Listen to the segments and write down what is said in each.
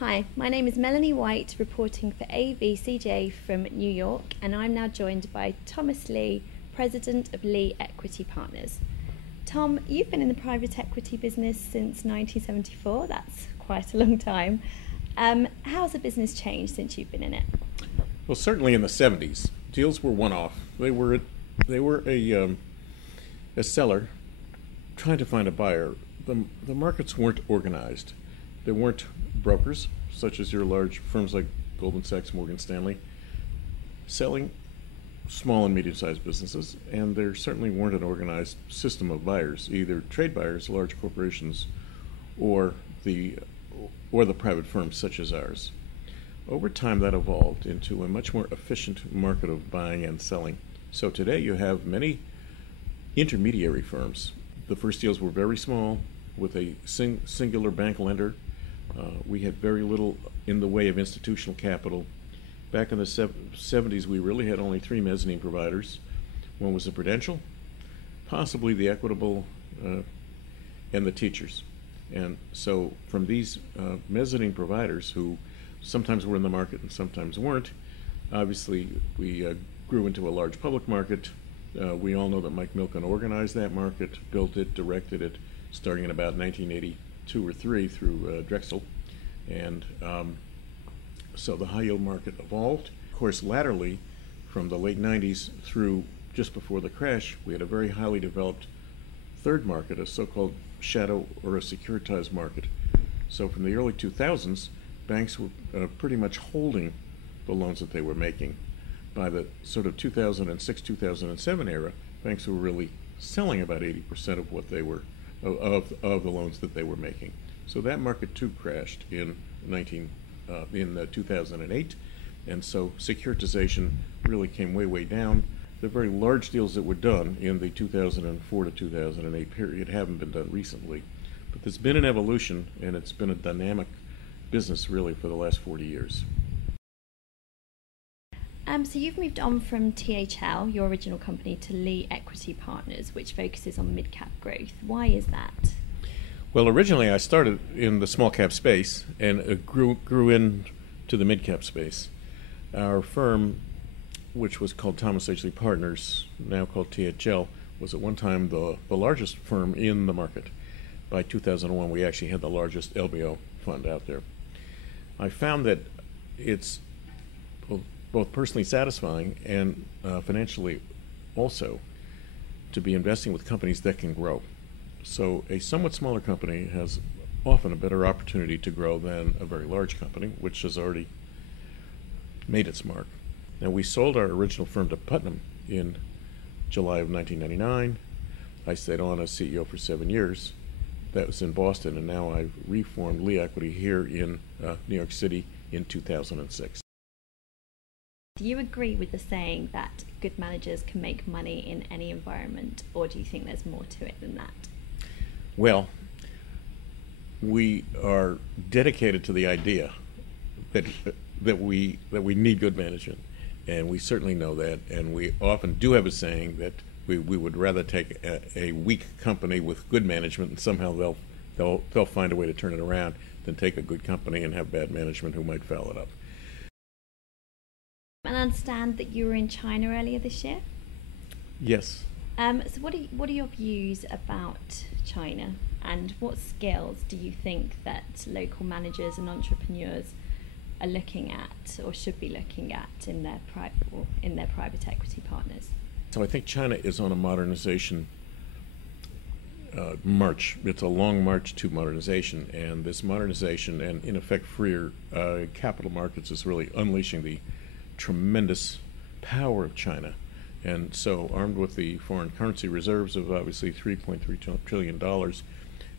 Hi, my name is Melanie White, reporting for AVCJ from New York, and I'm now joined by Thomas Lee, President of Lee Equity Partners. Tom, you've been in the private equity business since 1974. That's quite a long time. How's the business changed since you've been in it? Well, certainly in the 70s, deals were one-off. They were a seller trying to find a buyer. The markets weren't organized. There weren't brokers, such as your large firms like Goldman Sachs, Morgan Stanley, selling small and medium-sized businesses, and there certainly weren't an organized system of buyers, either trade buyers, large corporations, or the private firms such as ours. Over time, that evolved into a much more efficient market of buying and selling. So today you have many intermediary firms. The first deals were very small, with a singular bank lender. We had very little in the way of institutional capital. Back in the 70s, we really had only three mezzanine providers. One was the Prudential, possibly the Equitable, and the Teachers. And so from these mezzanine providers, who sometimes were in the market and sometimes weren't, obviously we grew into a large public market. We all know that Mike Milken organized that market, built it, directed it, starting in about 1982 or 3 through Drexel. And so the high yield market evolved. Of course, laterally, from the late 90s through just before the crash, we had a very highly developed third market, a so-called shadow or a securitized market. So from the early 2000s, banks were pretty much holding the loans that they were making. By the sort of 2006-2007 era, banks were really selling about 80% of what they were of the loans that they were making. So that market too crashed in 2008, and so securitization really came way down. The very large deals that were done in the 2004 to 2008 period haven't been done recently, but there's been an evolution, and it's been a dynamic business really for the last 40 years. So you've moved on from THL, your original company, to Lee Equity Partners, which focuses on mid-cap growth. Why is that? Well, originally I started in the small cap space and grew into the mid-cap space. Our firm, which was called Thomas H. Lee Partners, now called THL, was at one time the largest firm in the market. By 2001, we actually had the largest LBO fund out there. I found that it's both personally satisfying and financially also to be investing with companies that can grow. So a somewhat smaller company has often a better opportunity to grow than a very large company, which has already made its mark. Now, we sold our original firm to Putnam in July of 1999. I stayed on as CEO for 7 years. That was in Boston, and now I've reformed Lee Equity here in New York City in 2006. Do you agree with the saying that good managers can make money in any environment, or do you think there's more to it than that? Well, we are dedicated to the idea that we need good management, and we certainly know that. And we often do have a saying that we would rather take a weak company with good management, and somehow they'll find a way to turn it around, than take a good company and have bad management who might foul it up. And I understand that you were in China earlier this year. Yes. So what are your views about China, and what skills do you think that local managers and entrepreneurs are looking at or should be looking at in their private equity partners? So I think China is on a modernization march. It's a long march to modernization, and this modernization and in effect freer capital markets is really unleashing the tremendous power of China. And so, armed with the foreign currency reserves of obviously $3.3 trillion,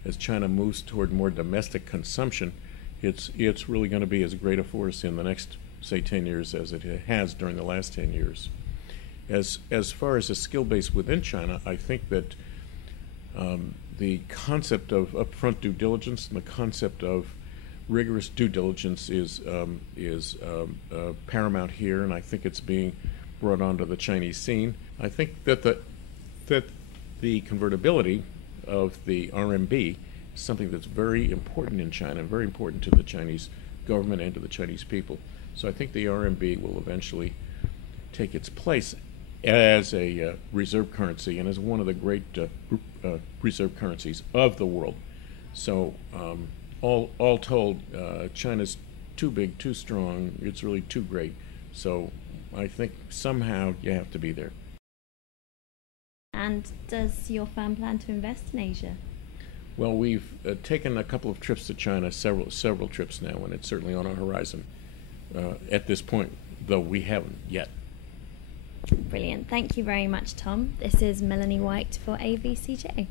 as China moves toward more domestic consumption, it's really going to be as great a force in the next, say, 10 years as it has during the last 10 years. As far as the skill base within China, I think that the concept of upfront due diligence and the concept of rigorous due diligence is paramount here, and I think it's being brought onto the Chinese scene. I think that the convertibility of the RMB is something that's very important in China, very important to the Chinese government and to the Chinese people. So I think the RMB will eventually take its place as a reserve currency and as one of the great reserve currencies of the world. So all told, China's too big, too strong. It's really too great. So I think somehow you have to be there. And does your firm plan to invest in Asia? Well, we've taken a couple of trips to China, several trips now, and it's certainly on our horizon at this point, though we haven't yet. Brilliant. Thank you very much, Tom. This is Melanie White for AVCJ.